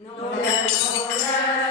Non, non, non,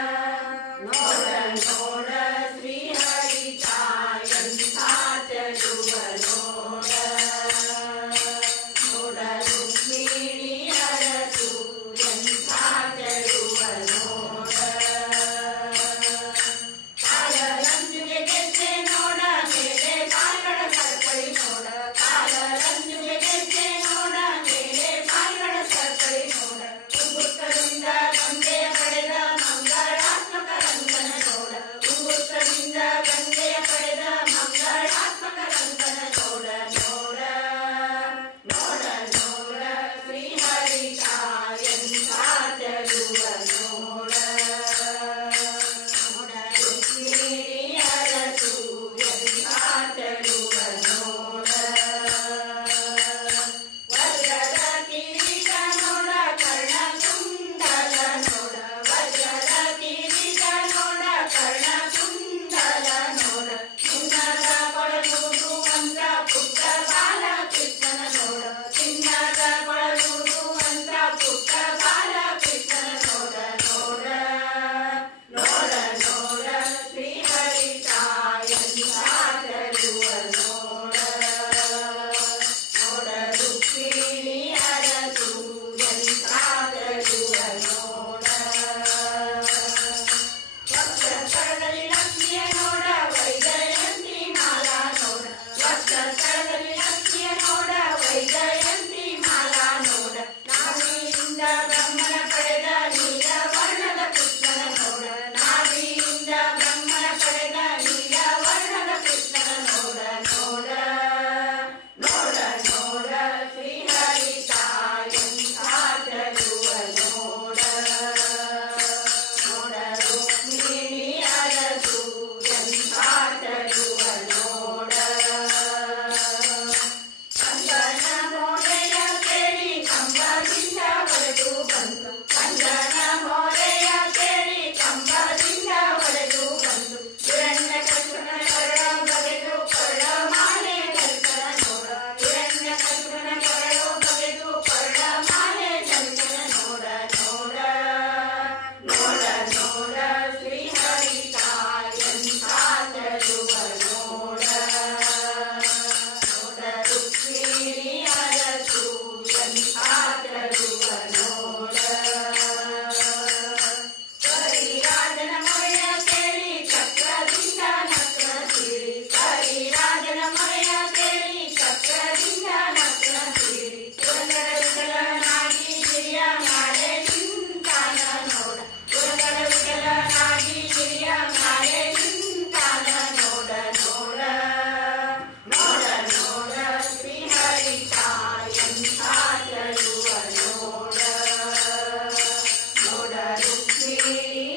see.